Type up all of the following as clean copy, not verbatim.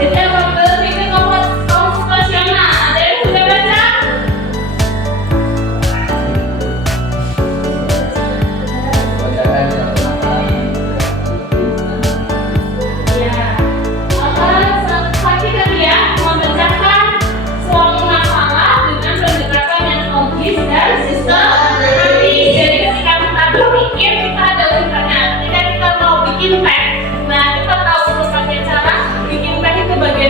Kita mengambil titik komputasional. Ada yang sudah baca? Ya. Saat kita lihat memecahkan suatu masalah dengan pendekatan yang logis dan sistematis. Jadi ketika kita berpikir, kita ada urutannya. Ketika kita mau bikin teh, nah kita tahu berbagai cara bikin teh itu bagian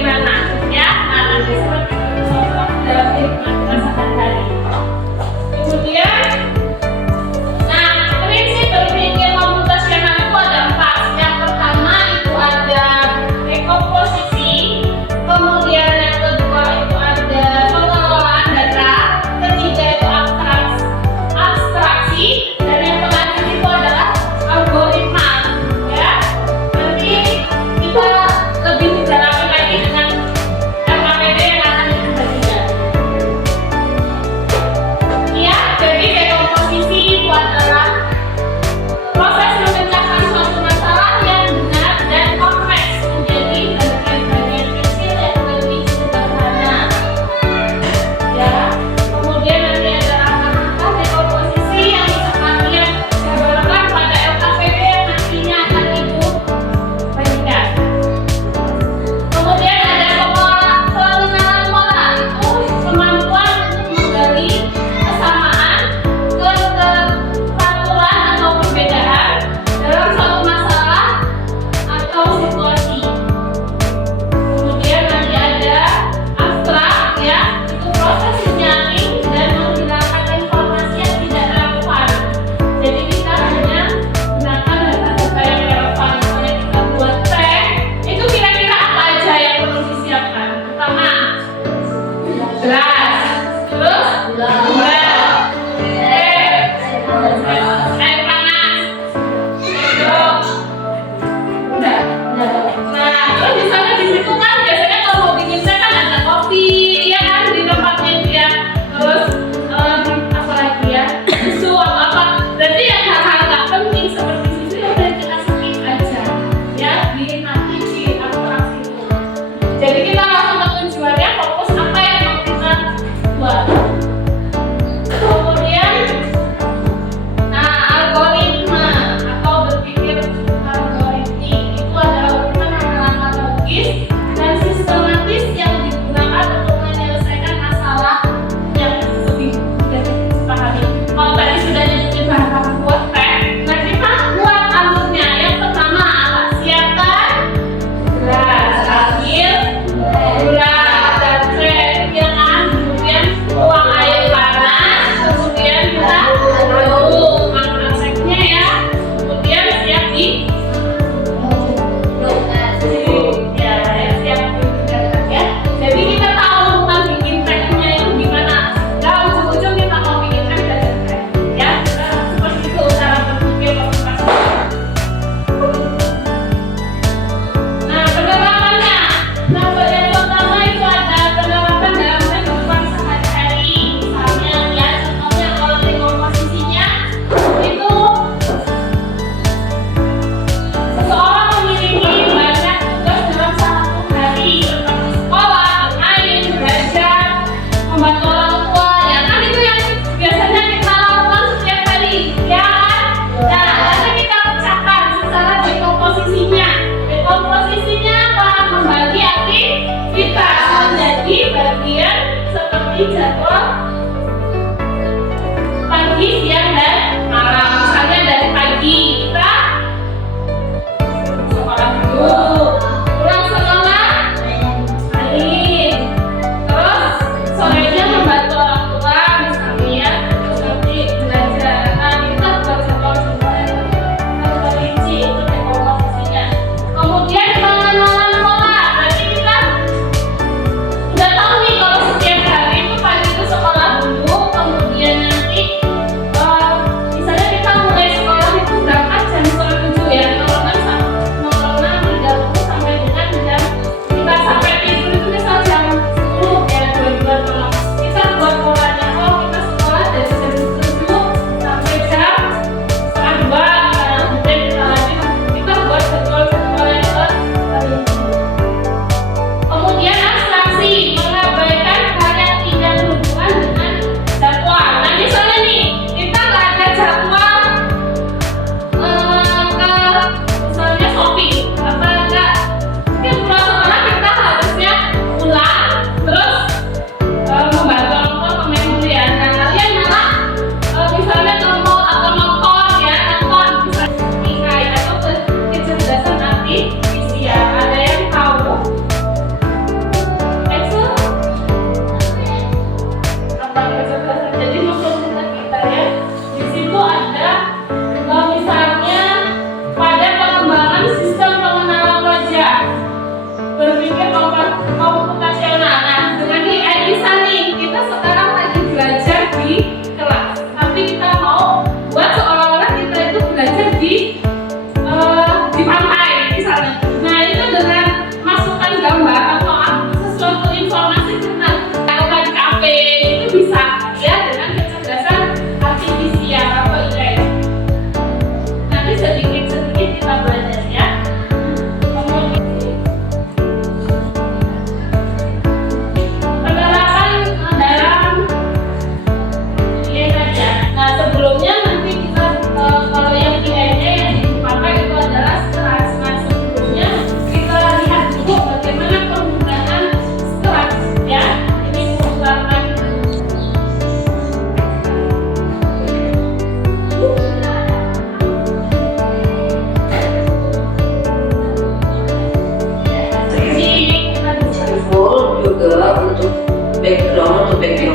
juga untuk background putih kita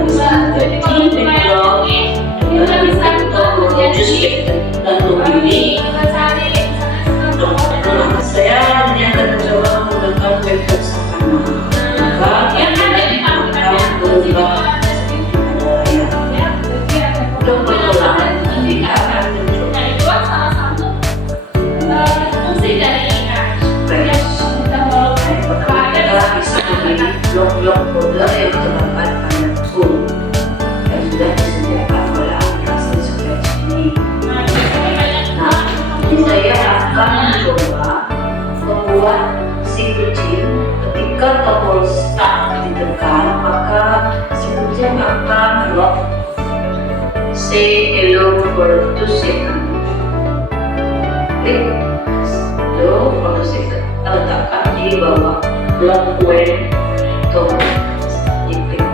bisa ganti background dengan bentuk menuju spektrum dan memilih. Saya hanya akan mencoba menggunakan background sama, maka akan berubah pada layar. Untuk mengulang, kita akan mencoba kita bisa memilih blok-blok kode yang terdapat pada tool yang sudah disediakan oleh aplikasi Scratch ini. Nah, ini saya akan mencoba membuat si kucing. Ketika tombol start ditekan, maka si kucing akan drop say hello for 2 seconds. Klik hello for 2 seconds. Kita letakkan di bawah blok when tombol diklik.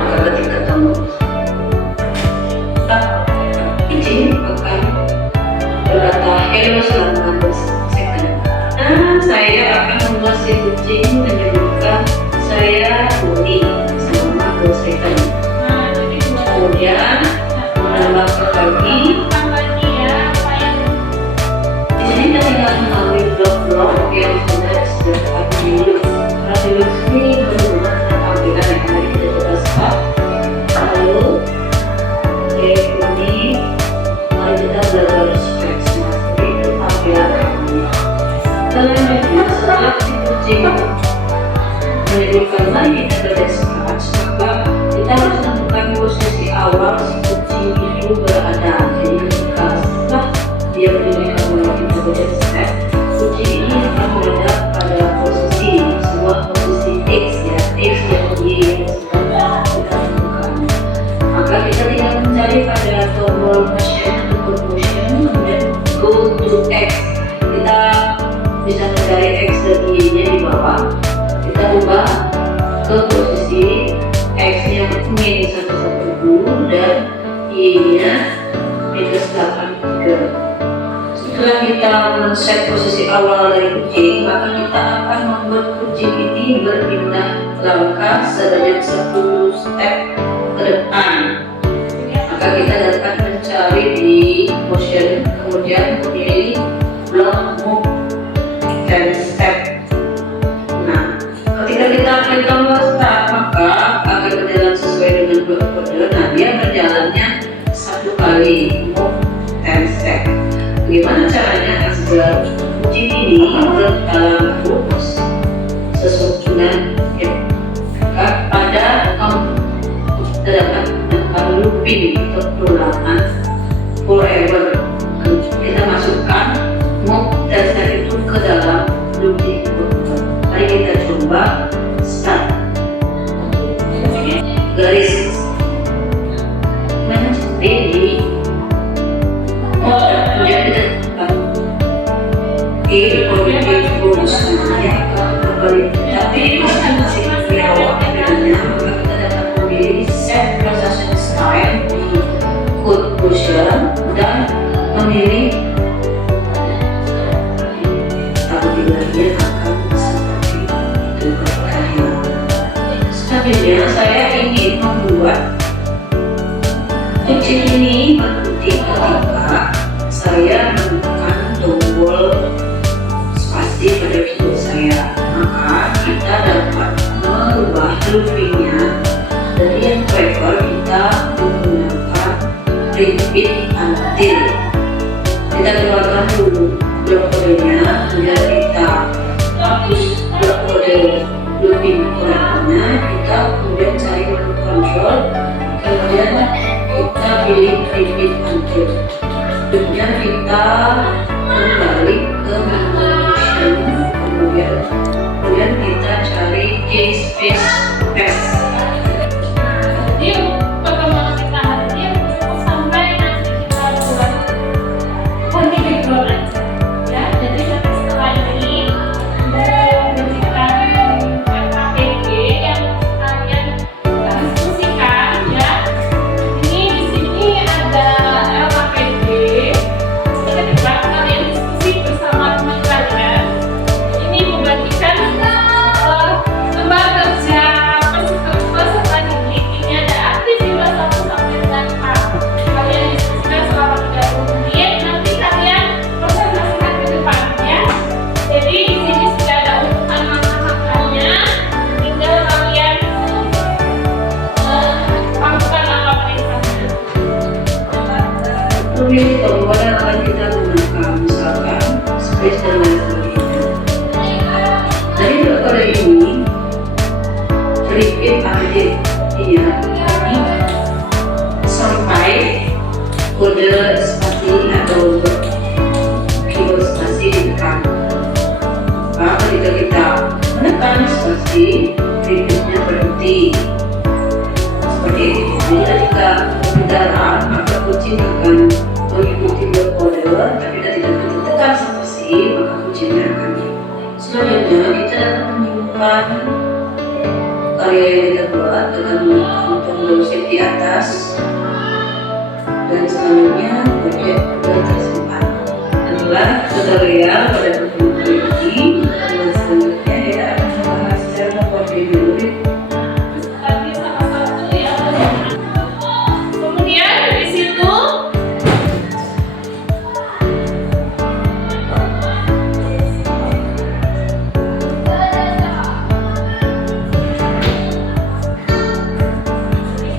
Maka ketika tombol start, kucing akan berkata hello selama 2 second. Nah, saya akan membuat si kucing menyebutkan saya Udi selama 2 second. Kemudian menambahkan lagi. Di sini kita tinggal mengambil blok-blok yang sudah disediakan di Lux ini berhubungan dengan tampilan yang ada di desktop. Lalu klik ini, mari kita belajar Scratch Mastery itu tampilan awalnya. Selanjutnya setelah si kucing menyebutkan mari kita belajar Scratch, maka kita harus menentukan posisi awal si kucing itu berada. Jadi ketika setelah dia berdiri mulai kita belajar Scratch, kucing ini akan berada pada posisi sebuah posisi X ya, X yang Y yang sedang kita tentukan. Maka kita tinggal mencari pada tombol motion atau motion, kemudian go to X. Kita bisa mencari X dan Y nya di bawah. Kita ubah ke posisi X nya min 110 dan Y nya minus 83. Setelah kita men-set posisi awal dari kucing, maka kita akan membuat kucing ini berpindah langkah sebanyak 10 step ke depan. Maka kita dapat mencari di motion, kemudian memilih blok move 10 step. Nah, ketika kita klik tombol start, maka akan berjalan sesuai dengan blok kode. Nah, dia berjalannya 1 kali move 10 step. Bagaimana caranya agar kucing ini berjalan lurus sesuai dengan pada terdapat looping atau perulangan forever. Kita masukkan move dan step itu ke dalam looping. Mari kita coba start. Garis menjadi kemudian kita bonusnya kembali, tapi masih awal bedanya, maka kita dapat memilih set transaction style di code position dan memilih tampilannya akan seperti itu. Selanjutnya saya ingin membuat kucing ini berhenti ketika saya menekan tombol spasi pada keyboard saya. Maka kita dapat merubah loopingnya dari yang forever kita menggunakan repeat until. Kita keluarkan dulu blok kodenya, kemudian kita hapus blok kode looping forevernya, kita kemudian cari menu control, kemudian kita pilih repeat until. Kemudian kita kembali ke menu motion, kemudian kita cari J-space paste. Jadi perkembangan kita hari ini sampai nanti kita buat kunci background aja ya. Jadi nanti setelah ini memberikan KPG yang kalian diskusikan ya. Ini di sini ada LKPG. Ketika kalian diskusi bersama Selanjutnya kita dapat menyimpan karya yang kita buat dengan menggunakan tombol shift di atas, dan selanjutnya proyek sudah tersimpan. Adalah tutorial pada pertemuan kali ini. Dan selanjutnya kita akan membahas cara membuat bibliotek. Tadi salah satu ya. Kemudian di situ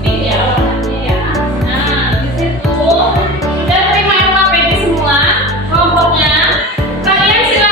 ini ya warnanya ya. Nah, di situ sudah terima LKPD semua kelompoknya. Kalian silakan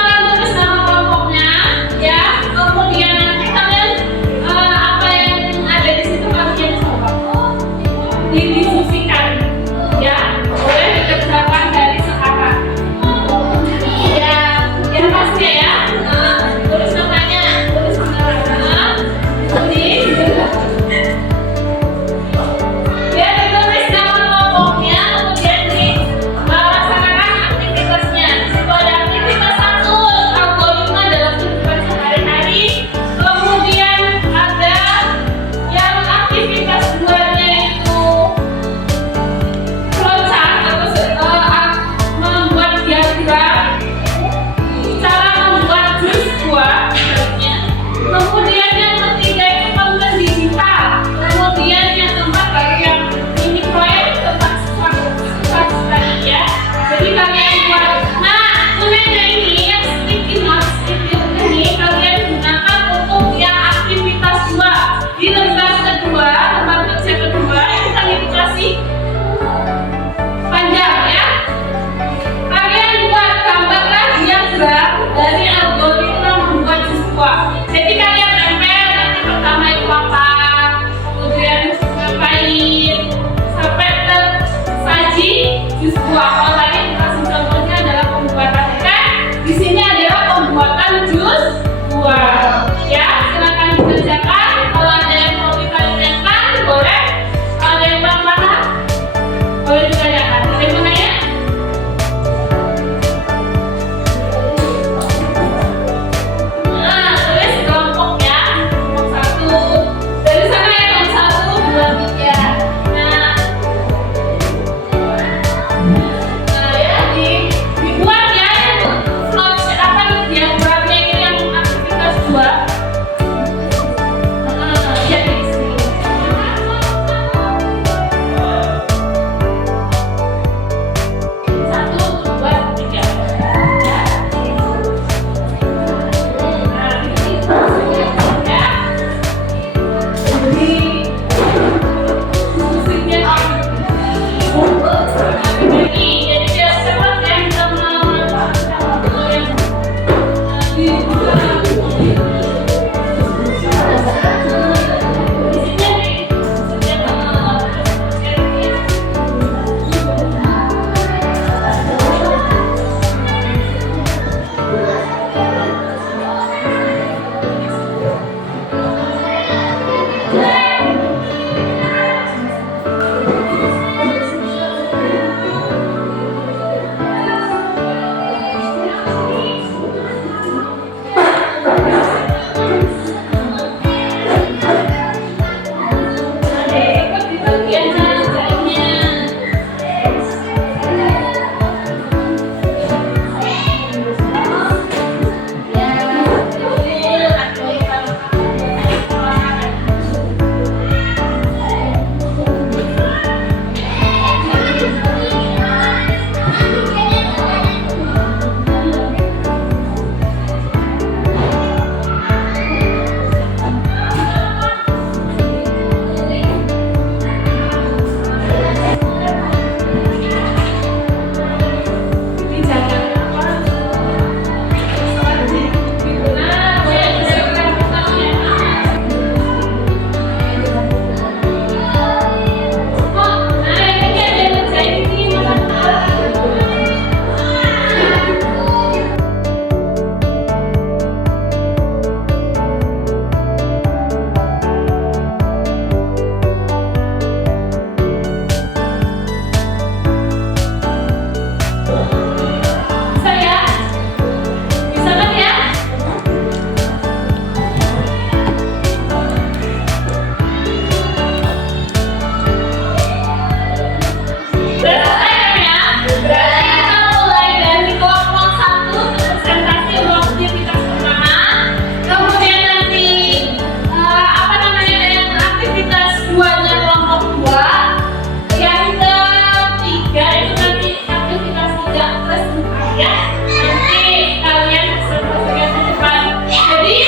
ya. Nanti kalian presentasikan cepat. Jadi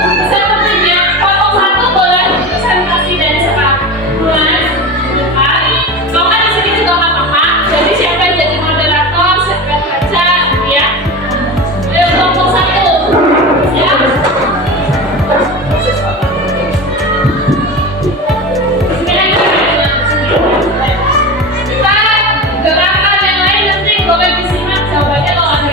pesan pentingnya kelompok 1 boleh presentasi dari sekarang depan. Kalau kan di sini juga nggak apa-apa. Jadi siapa yang jadi moderator, siapa yang baca, ya. Ayo kelompok 1, ya. Kita gerakan yang lain nanti boleh disimak jawabannya kalau ada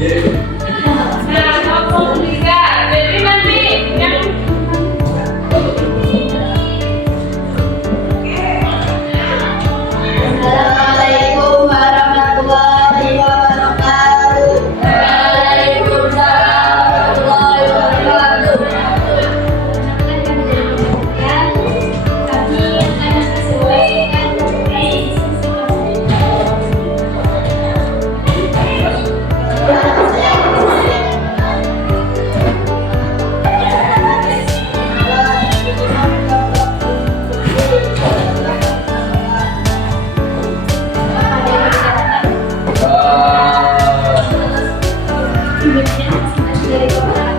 Nah, ngomong tiga. Jadi nanti yang Assalamualaikum warahmatullahi wabarakatuh. Waalaikumsalam warahmatullahi wabarakatuh. kami akan sesuaikan Dari